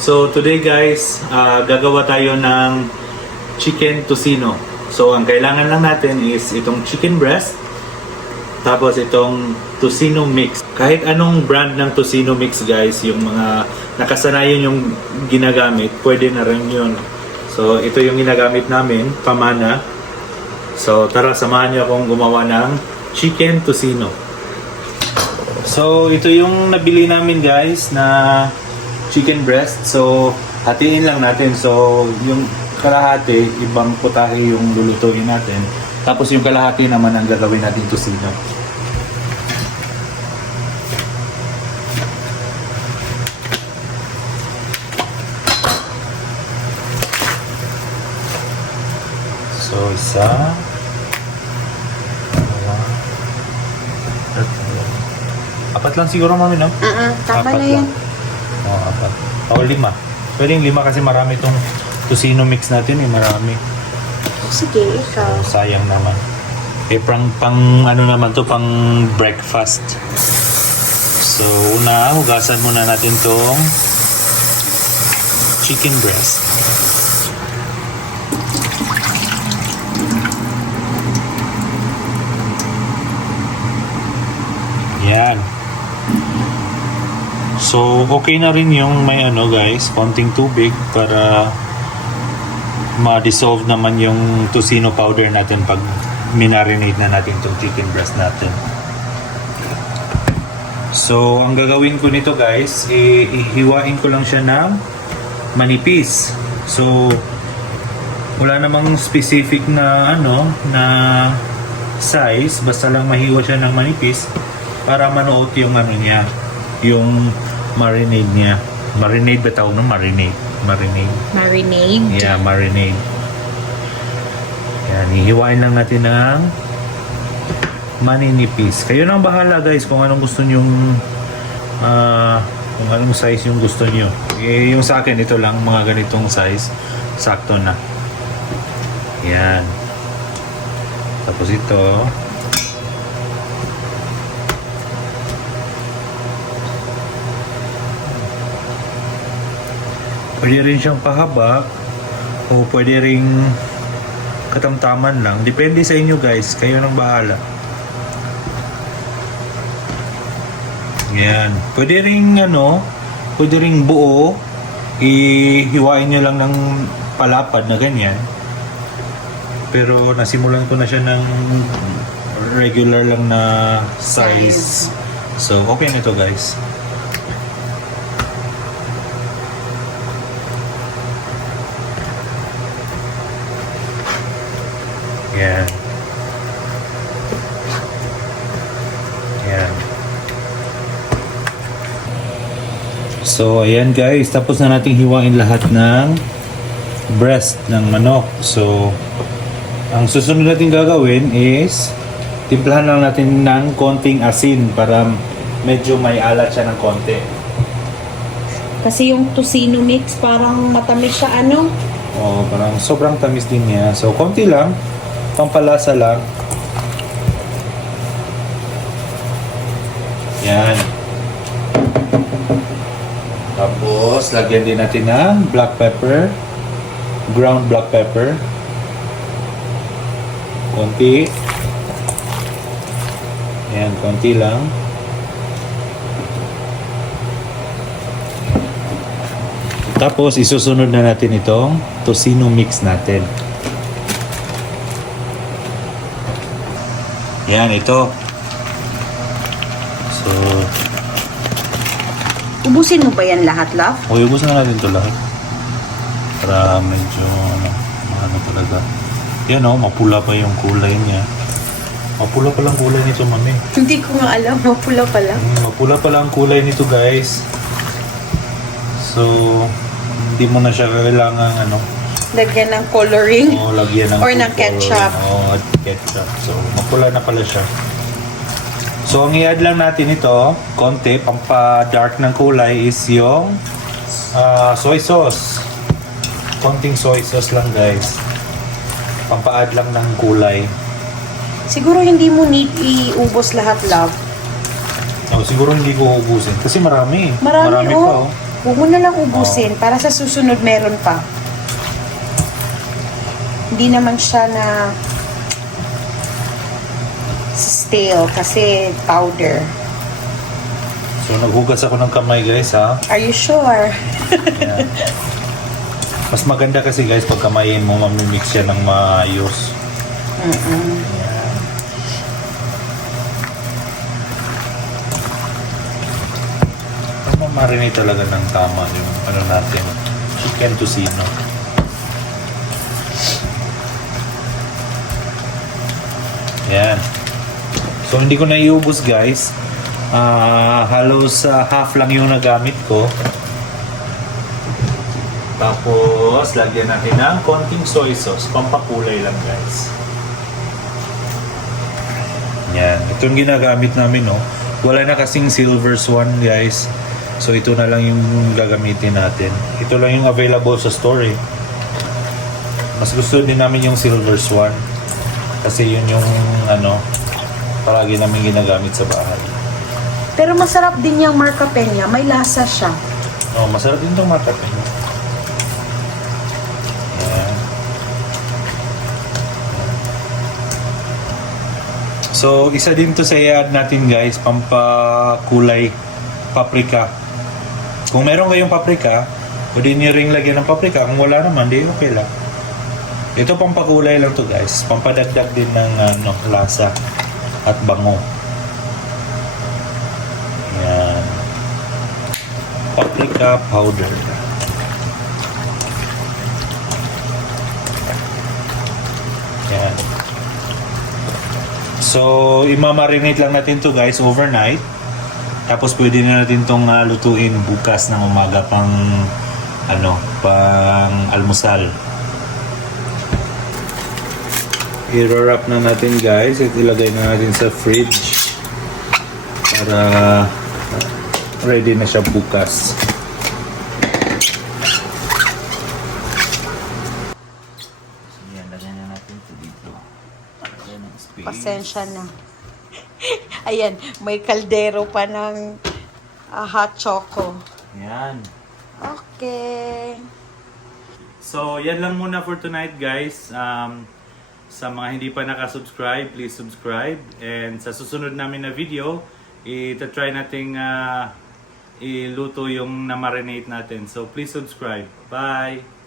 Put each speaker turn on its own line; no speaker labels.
So today guys, ah, gagawa tayo ng chicken tocino. So ang kailangan lang natin is itong chicken breast, tapos itong tocino mix. Kahit anong brand ng tocino mix guys, yung mga nakasanayan yung ginagamit, pwede na rin yun. So ito yung ginagamit namin, pamana. So tara, samahan niyo akong gumawa ng chicken tocino. So ito yung nabili namin guys na chicken breast. So hatiin lang natin. So yung kalahati, ibang putahe yung lulutuin natin. Tapos yung kalahati naman ang gagawin natin tocino. So, isa. Dalawa. Apat lang siguro mami, no?
Ah, tama
Apat
na yan.
lang. Oo, apat. O, lima. Pwedeng lima kasi marami itong tocino mix natin eh, marami.
Sige, ikaw.
So, sayang naman. Eh, pang, pang ano naman to, pang breakfast. So, una, hugasan muna natin tong chicken breast. Yan. So, okay na rin yung may ano guys, konting tubig para ma-dissolve naman yung tocino powder natin pag minarinate na natin itong chicken breast natin. So, ang gagawin ko nito guys, ihiwain ko lang siya ng manipis. So, wala namang specific na ano, na size, basta lang mahiwa siya ng manipis para manuot yung ano niya, yung marinade niya. Marinade ba tawag ng marinade? Marinade.
Marinade.
Yeah, marinade. Yan, hihiwain lang natin ng maninipis. Kayo nang bahala guys kung anong gusto nyong ah, kung anong size yung gusto nyo. Eh, yung sa akin, ito lang, mga ganitong size. Sakto na. Yan. Tapos ito. Pwede rin siyang pahaba o pwede ring katamtaman lang. Depende sa inyo guys. Kayo nang bahala. Yan. Pwede ring ano, pwede ring buo. Ihiwain nyo lang ng palapad na ganyan. Pero nasimulan ko na siya ng regular lang na size. So, okay na ito guys. Yan. Yan. So, ayan guys. Tapos na nating hiwain lahat ng breast ng manok. So, ang susunod natin gagawin is timplahan lang natin ng konting asin para medyo may alat siya ng konti.
Kasi yung tocino mix, parang matamis siya, ano?
Oh, parang sobrang tamis din niya. So, konti lang. Pampalasa lang. Yan. Tapos, lagyan din natin ng black pepper. Ground black pepper. Konti. Yan, konti lang. Tapos, isusunod na natin itong tocino mix natin. Yan, ito. So,
Ubusin mo ba yan lahat, love?
uubos na natin ito lahat. Para medyo, ano, ano talaga. Yan o, mapula pa yung kulay niya. Mapula pa lang kulay nito, mami.
Hindi ko nga alam, mapula pala.
Mm, Mapula pa lang kulay nito, guys. So, hindi mo na siya kailangan, ano,
Lagyan ng coloring.
O lagyan ng
Or ng ketchup.
Oo, at ketchup. So, mapula na pala siya. So, ang i-add lang natin ito, konti, pampa-dark ng kulay is yung ah, soy sauce. Konting soy sauce lang, guys. Pampa-add lang ng kulay.
Siguro hindi mo need iubos lahat, love.
Oh, siguro hindi ko ubusin. Kasi marami.
Marami,
pa,
oh.
oh.
Huwag mo na lang ubusin para sa susunod meron pa. Hindi naman siya na stale kasi powder.
So naghugas ako ng kamay guys ha.
Are you sure?
Yan. Mas maganda kasi guys pag kamayin mo mamimix siya ng maayos.
Mm-mm.
Yan. Mamarinate talaga ng tama yung ano natin. Chicken tocino. Yan. So hindi ko na iubos guys. Ah, halos ah, half lang yung nagamit ko. Tapos, lagyan natin ng konting soy sauce. Pampakulay lang, guys. Yan. Ito yung ginagamit namin, no? Wala na kasing silver swan, guys. So, ito na lang yung gagamitin natin. Ito lang yung available sa store, eh. Mas gusto din namin yung silver swan. Kasi yun yung, ano, palagi namin ginagamit sa bahay.
Pero masarap din yung marca peña. May lasa siya.
No, masarap din itong matapin. Yan. So, isa din to sa i-add natin guys, pampakulay paprika. Kung meron kayong paprika, pwede nyo ring lagyan ng paprika. Kung wala naman, di okay lang. Ito pampakulay lang to guys. Pampadagdag din ng ano, lasa at bango. Yan. Paprika powder. Yan. So, imamarinate lang natin to guys overnight. Tapos pwede na natin tong ah, lutuin bukas ng umaga pang ano, pang almusal. I-wrap na natin guys at ilagay na natin sa fridge para ready na siya bukas.
Pasensya na. Ayan, may kaldero pa ng ah, hot choco.
Yan.
Okay.
So, yan lang muna for tonight, guys. Um, sa mga hindi pa nakasubscribe, please subscribe. And sa susunod namin na video, ita-try nating ah, iluto yung na-marinate natin. So, please subscribe. Bye!